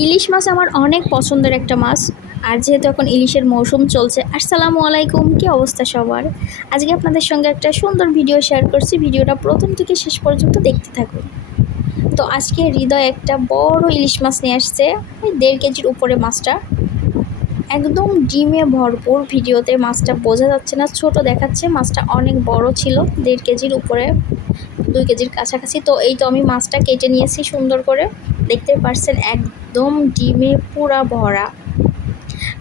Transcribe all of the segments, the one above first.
ইলিশ মাছ আমার অনেক পছন্দের একটা মাছ। আর যেহেতু এখন ইলিশের মৌসুম চলছে। আসসালামু আলাইকুম, কী অবস্থা সবার? আজকে আপনাদের সঙ্গে একটা সুন্দর ভিডিও শেয়ার করছি। ভিডিওটা প্রথম থেকে শেষ পর্যন্ত দেখতে থাকুন। তো আজকে হৃদয় একটা বড় ইলিশ মাছ নিয়ে আসছে, ওই 1.5 কেজির উপরে মাছটা, একদম ডিমে ভরপুর। ভিডিওতে মাছটা বোঝা যাচ্ছে না, ছোট দেখাচ্ছে, মাছটা অনেক বড় ছিল, 1.5 কেজির উপরে, 2 কেজির কাছাকাছি। তো এই তো আমি মাছটা কেটে নিয়েছি সুন্দর করে, দেখতে পারছেন একদম ডিমে পুরা ভরা।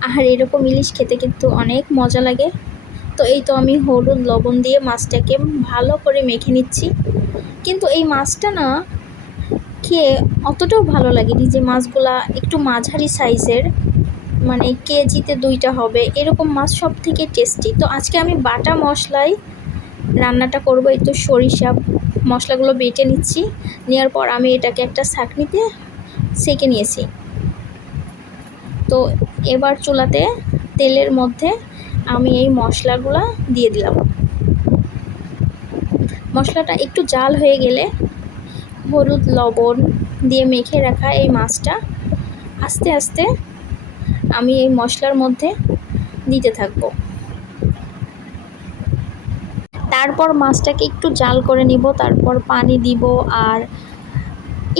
আর এরকম ইলিশ খেতে কিন্তু অনেক মজা লাগে। তো এই তো আমি হলুদ লবণ দিয়ে মাছটাকে ভালো করে মেখে নিচ্ছি। কিন্তু এই মাছটা না খেয়ে অতটাও ভালো লাগেনি, যে মাছগুলা একটু মাঝারি সাইজের, মানে কেজিতে 2টা হবে এরকম মাছ সব থেকে টেস্টি। তো আজকে আমি বাটা মশলায় রান্নাটা করব। এই তো সরিষা মশলাগুলো বেটে নিচ্ছি, নেওয়ার পর আমি এটাকে একটা ছাঁকনিতে সেঁকে নিয়েছি। তো এবার চুলাতে তেলের মধ্যে আমি এই মশলাগুলো দিয়ে দিলাম। মশলাটা একটু জাল হয়ে গেলে হলুদ লবণ দিয়ে মেখে রাখা এই মাছটা আস্তে আস্তে আমি এই মশলার মধ্যে দিতে থাকবো। তারপর মাছটাকে একটু জাল করে নিব, তারপর পানি দিব, আর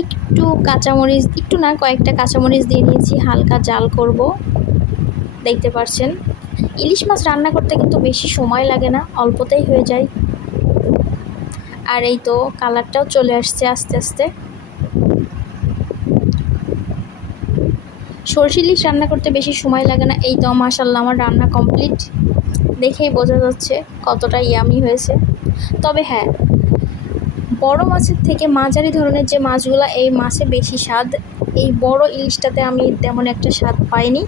একটু কাঁচামরিচ, একটু না কয়েকটা কাঁচামরিচ দিয়ে নিয়েছি, হালকা জাল করব। দেখতে পাচ্ছেন ইলিশ মাছ রান্না করতে কিন্তু বেশি সময় লাগে না, অল্পতেই হয়ে যায়। আর এই তো কালারটাও চলে আসছে আস্তে আস্তে। সরষে ইলিশ রান্না করতে বেশি সময় লাগে না। এই তো মাশাআল্লাহ আমার রান্না কমপ্লিট, দেখেই বোঝা যাচ্ছে কতটা ইয়ামি হয়েছে। তবে হ্যাঁ, বড় মাছের থেকে মাঝারি ধরনের যে মাছগুলো, এই মাছে বেশি স্বাদ। এই বড় ইলিশটাতে আমি তেমন একটা স্বাদ পাইনি।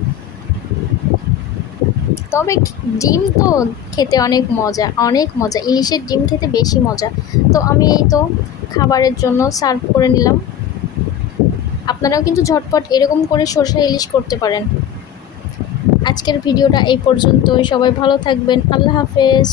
তবে ডিম তো খেতে অনেক মজা, অনেক মজা, ইলিশের ডিম খেতে বেশি মজা। তো আমি এই তো খাবারের জন্য সার্ভ করে নিলাম। আপনারাও কিন্তু ঝটপট এরকম করে সরষে ইলিশ করতে পারেন। আজকের ভিডিওটা এই পর্যন্তই। সবাই ভালো থাকবেন। আল্লাহ হাফেজ।